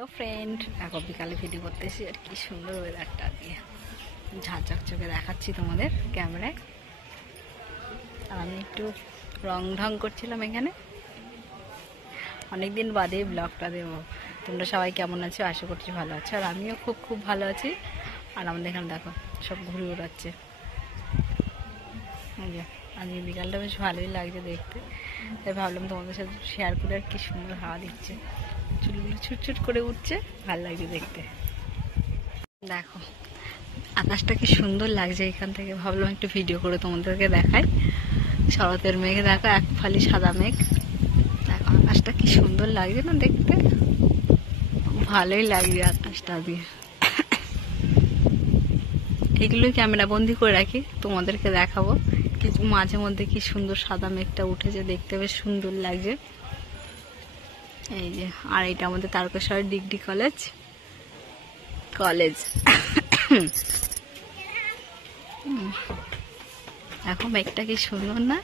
Hello friend, এখন বিকালে video করতেছি আর কি সুন্দর ওয়েদারটা দিয়ে ঝাঁচক চোখে দেখাচ্ছি তোমাদের ক্যামেরায়। আর আমি একটু রং ঢং করছিলাম এখানে, অনেকদিন বাদে ব্লগটা দেবো। তোমরা সবাই কেমন আছো? আশা করছি ভালো আছো, আর আমিও খুব ভালো আছি। আর আমাদের এখানে দেখো সব ঘুরে উড়াচ্ছে। আজকে বিকালটা বেশ ভালোই লাগছে দেখতে, তাই ভাবলাম তোমাদের সাথে শেয়ার করে। আর কি সুন্দর হাওয়া দিচ্ছে, চুলগুলো ছুটছুট করে উঠছে, ভালো লাগছে দেখতে। দেখো আকাশটা কি সুন্দর লাগছে এখান থেকে, ভাবলাম একটু ভিডিও করে তোমাদেরকে দেখাই। শরতের মেঘ দেখো, এক ফালি সাদা মেঘ। দেখো আকাশটা কি সুন্দর লাগছে না দেখতে, ভালোই লাগছে আকাশটা দিয়ে। এগুলোই ক্যামেরা বন্দি করে রাখি, তোমাদেরকে দেখাবো কিছু মাঝে মধ্যে কি সুন্দর সাদা মেঘটা উঠেছে, দেখতে বেশ সুন্দর লাগছে। এই যে, আর এটা আমাদের তারকেশ্বর ডিগ্রি কলেজ। দেখো মেঘটা কি সুন্দর না,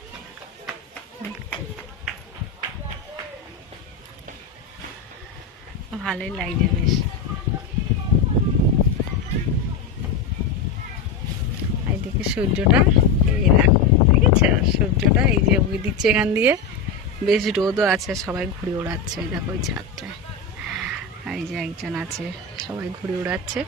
ভালোই লাগছে বেশ। এইদিকে সূর্যটা, এই দেখো দেখেছো সূর্যটা, এই যে উঁকি দিচ্ছে এখান দিয়ে, বেশ রোদও আছে, সবাই ঘুরে ওড়াচ্ছে। দেখো ওই ছাদটায় এই যে একজন আছে, সবাই ঘুরে ওড়াচ্ছে।